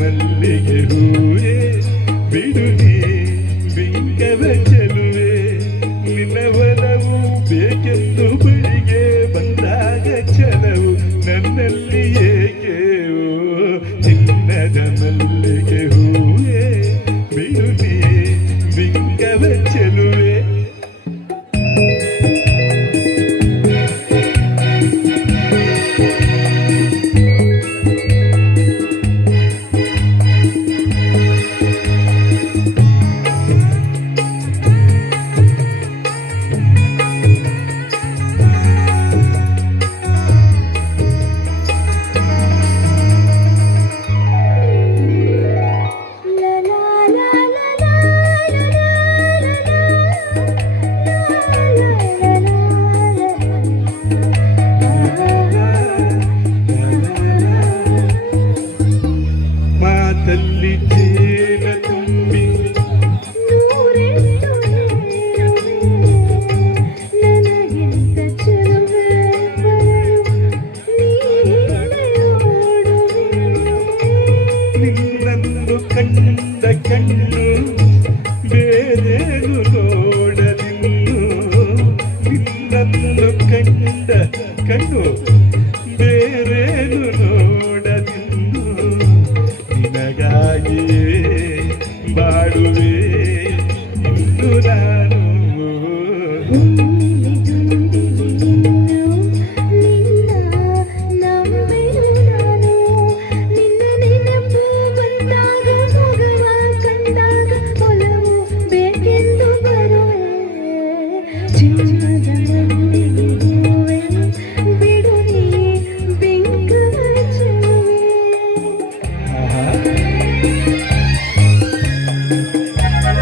Mallige who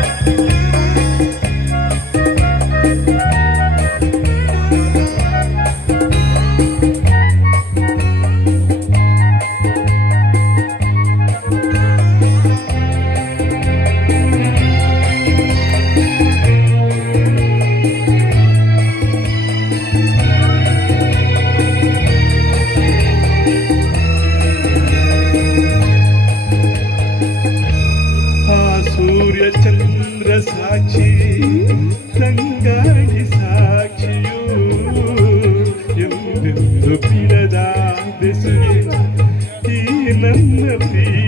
you ಸಾಕ್ಷಿ ಸಂಗಾಗಿ ಸಾಕ್ಷಿಯು ಎಂದೆಂದು ಬಿಡದ ಬೆಸುಗೆ ಈ ನನ್ನ ಪ್ರಿಯ